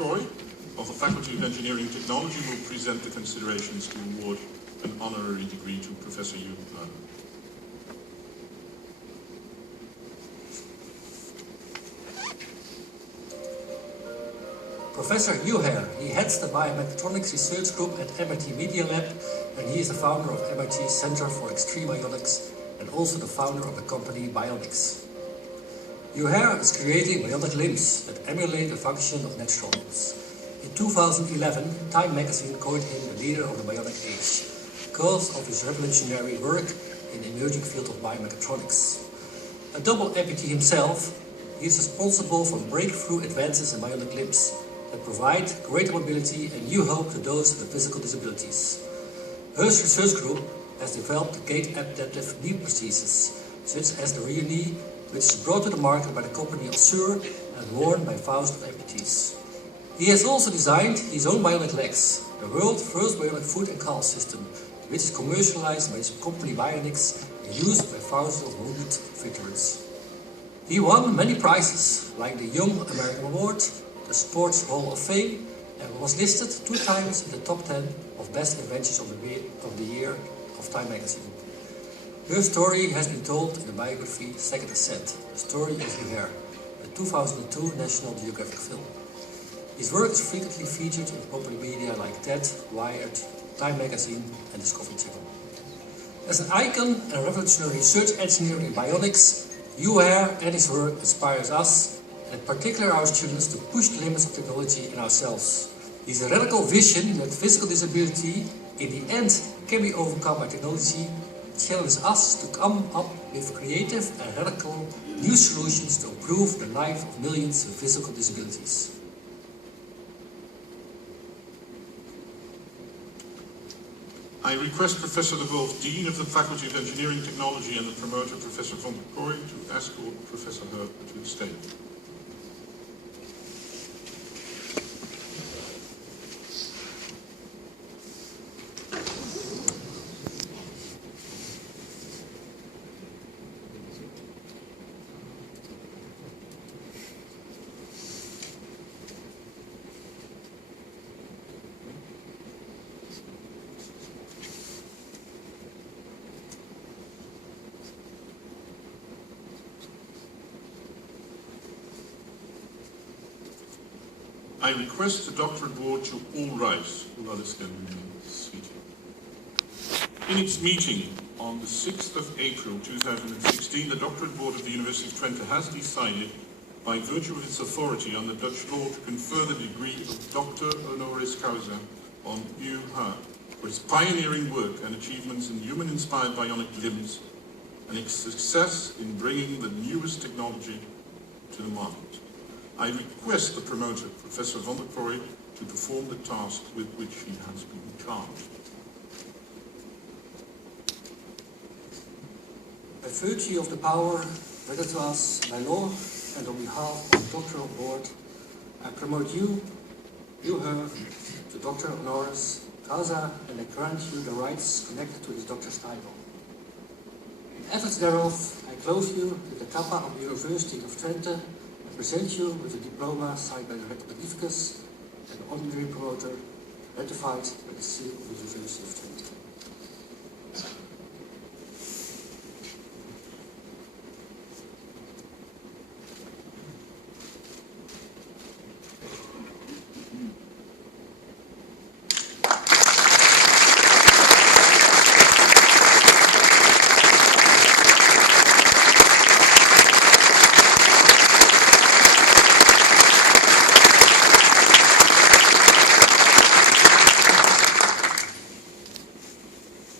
Kooij of the Faculty of Engineering and Technology will present the considerations to award an honorary degree to Professor Hugh Herr. Professor Hugh Herr, he heads the Biomechatronics Research Group at MIT Media Lab, and he is the founder of MIT's Center for Extreme Ionics and also the founder of the company Bionics. Hugh Herr is creating bionic limbs that emulate the function of natural limbs. In 2011, Time magazine called him the leader of the bionic age because of his revolutionary work in the emerging field of biomechatronics. A double amputee himself, he is responsible for breakthrough advances in bionic limbs that provide greater mobility and new hope to those with physical disabilities. Her's research group has developed gait-adaptive knee prostheses, such as the rear knee, which is brought to the market by the company Assure and worn by thousands of amputees. He has also designed his own bionic legs, the world's first bionic foot and calf system, which is commercialized by his company Bionics and used by thousands of wounded veterans. He won many prizes, like the Young American Award, the Sports Hall of Fame, and was listed 2 times in the top 10 of best inventions of the year of Time magazine. Her story has been told in the biography Second Ascent, the story of Hugh Herr, a 2002 National Geographic film. His work is frequently featured in popular media like TED, Wired, Time magazine and Discovery Channel. As an icon and revolutionary research engineer in bionics, Hugh Herr and his work inspires us, and in particular our students, to push the limits of technology and ourselves. His radical vision that physical disability in the end can be overcome by technology challenges us to come up with creative and radical new solutions to improve the life of millions with physical disabilities. I request Professor De Wolf, Dean of the Faculty of Engineering Technology and the promoter Professor van der Kooij, to escort Professor Herr to the stage. I request the Doctorate Board to all rise, who others can remain seated. In its meeting on the 6th of April 2016, the Doctorate Board of the University of Twente has decided, by virtue of its authority under Dutch law, to confer the degree of Doctor Honoris Causa on Hugh Herr for his pioneering work and achievements in human-inspired bionic limbs and its success in bringing the newest technology to the market. I request the promoter, Professor van der Kooij, to perform the task with which he has been charged. By virtue of the power granted to us by law and on behalf of the Doctoral Board, I promote you, Hugh Herr, to Doctor Honoris Causa, and I grant you the rights connected to this doctor's title. In efforts thereof, I clothe you with the kappa of the University of Twente, present you with a diploma signed by the Rector Magnificus and the honorary promoter ratified by the seal of the University of Twente.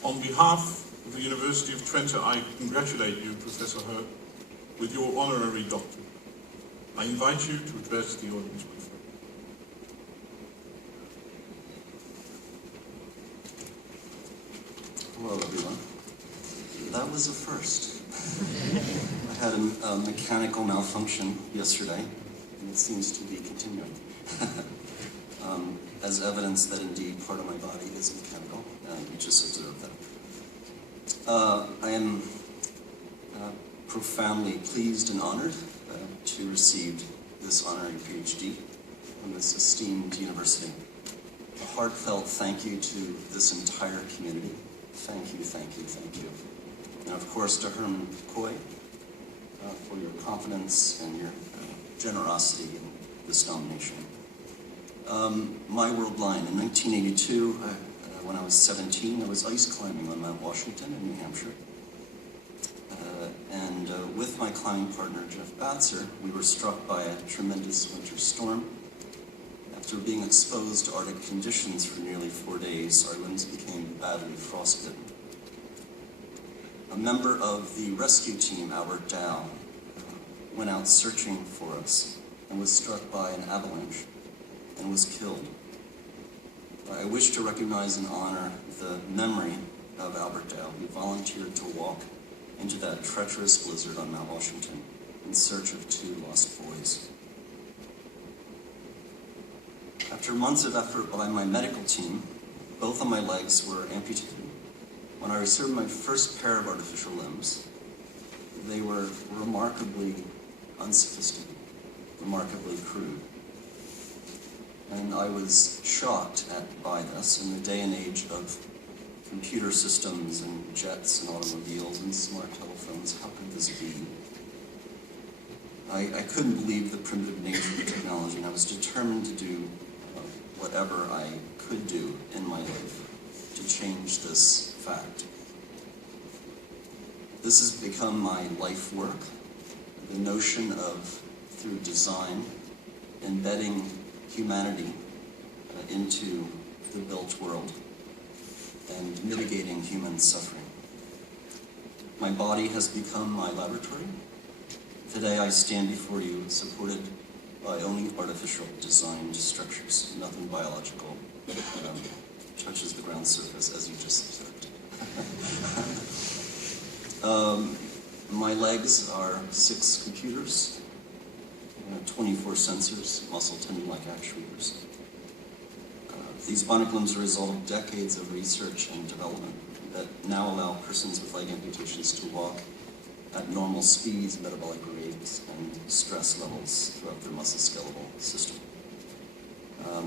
On behalf of the University of Twente, I congratulate you, Professor Herr, with your honorary doctorate. I invite you to address the audience, please. Hello, everyone. That was a first. I had a mechanical malfunction yesterday, and it seems to be continuing. As evidence that indeed part of my body is mechanical, and we just observed that. I am profoundly pleased and honored to receive this honorary PhD. from this esteemed university. A heartfelt thank you to this entire community. Thank you, thank you, thank you. And of course to Herman Kooij for your confidence and your generosity in this nomination. My world line. In 1982, when I was 17, I was ice climbing on Mount Washington in New Hampshire. With my climbing partner, Jeff Batzer, we were struck by a tremendous winter storm. After being exposed to Arctic conditions for nearly 4 days, our limbs became badly frostbitten. A member of the rescue team, Albert Dow, went out searching for us and was struck by an avalanche and was killed. I wish to recognize and honor the memory of Albert Dow. He volunteered to walk into that treacherous blizzard on Mount Washington in search of 2 lost boys. After months of effort by my medical team, both of my legs were amputated. When I received my first pair of artificial limbs, they were remarkably unsophisticated, remarkably crude. And I was shocked by this in the day and age of computer systems and jets and automobiles and smart telephones. How could this be? I couldn't believe the primitive nature of the technology, and I was determined to do whatever I could do in my life to change this fact. This has become my life work, the notion of, through design, embedding humanity into the built world and mitigating human suffering. My body has become my laboratory. Today I stand before you supported by only artificial designed structures, nothing biological touches the ground surface, as you just observed. My legs are 6 computers, 24 sensors, muscle tendon-like actuators. These bionic limbs are a result of decades of research and development that now allow persons with leg amputations to walk at normal speeds, metabolic rates, and stress levels throughout their musculoskeletal system.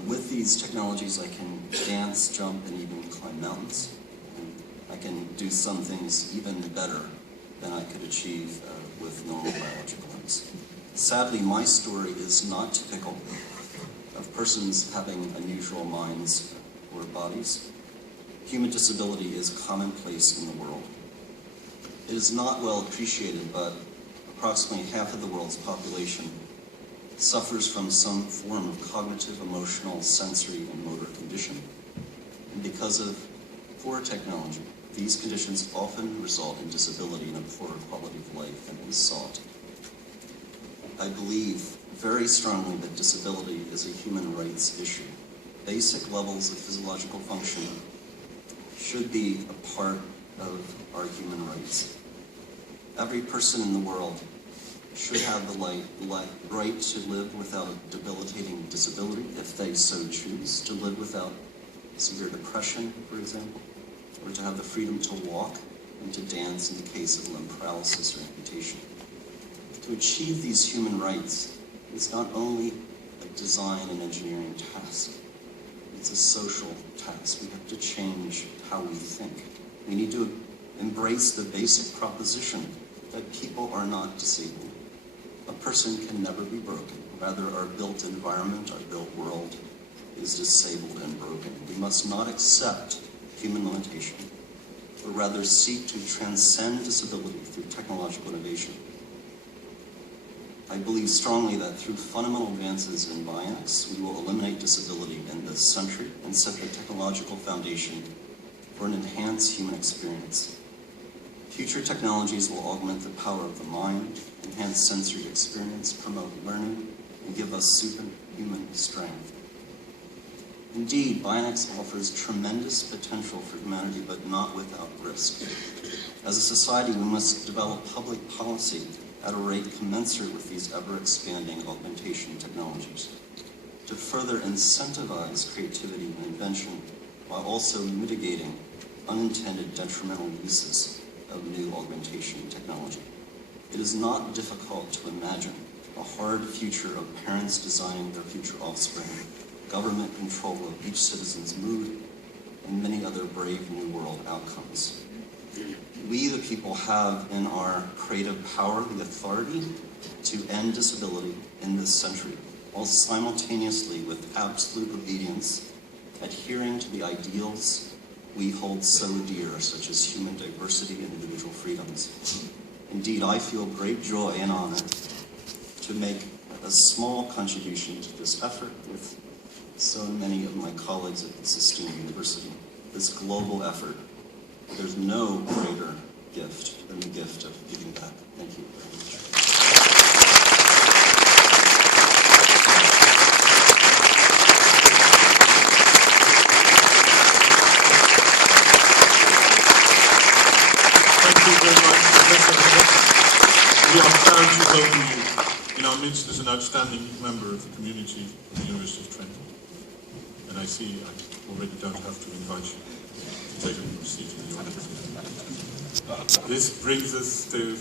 With these technologies, I can dance, jump, and even climb mountains. And I can do some things even better than I could achieve with normal biological limbs. Sadly, my story is not typical of persons having unusual minds or bodies. Human disability is commonplace in the world. It is not well appreciated, but approximately half of the world's population suffers from some form of cognitive, emotional, sensory, and motor condition. And because of poor technology, these conditions often result in disability and a poorer quality of life than is sought. I believe very strongly that disability is a human rights issue. Basic levels of physiological function should be a part of our human rights. Every person in the world should have the right to live without a debilitating disability, if they so choose, to live without severe depression, for example, or to have the freedom to walk and to dance in the case of limb paralysis or amputation. To achieve these human rights is not only a design and engineering task, it's a social task. We have to change how we think. We need to embrace the basic proposition that people are not disabled. A person can never be broken. Rather, our built environment, our built world is disabled and broken. We must not accept human limitation, but rather seek to transcend disability through technological innovation. I believe strongly that through fundamental advances in bionics, we will eliminate disability in this century and set the technological foundation for an enhanced human experience. Future technologies will augment the power of the mind, enhance sensory experience, promote learning, and give us superhuman strength. Indeed, bionics offers tremendous potential for humanity, but not without risk. As a society, we must develop public policy at a rate commensurate with these ever-expanding augmentation technologies to further incentivize creativity and invention while also mitigating unintended detrimental uses of new augmentation technology. It is not difficult to imagine the hard future of parents designing their future offspring, government control of each citizen's mood, and many other brave new world outcomes. We, the people, have in our creative power the authority to end disability in this century, while simultaneously, with absolute obedience, adhering to the ideals we hold so dear, such as human diversity and individual freedoms. Indeed, I feel great joy and honor to make a small contribution to this effort with so many of my colleagues at this esteemed university. This global effort, there's no greater gift than the gift of giving back. Thank you very much. Thank you very much, Professor Herman. We are proud to welcome you in our midst as an outstanding member of the community of the University of Twente. And I see I already don't have to invite you to take a seat in the audience. This brings us to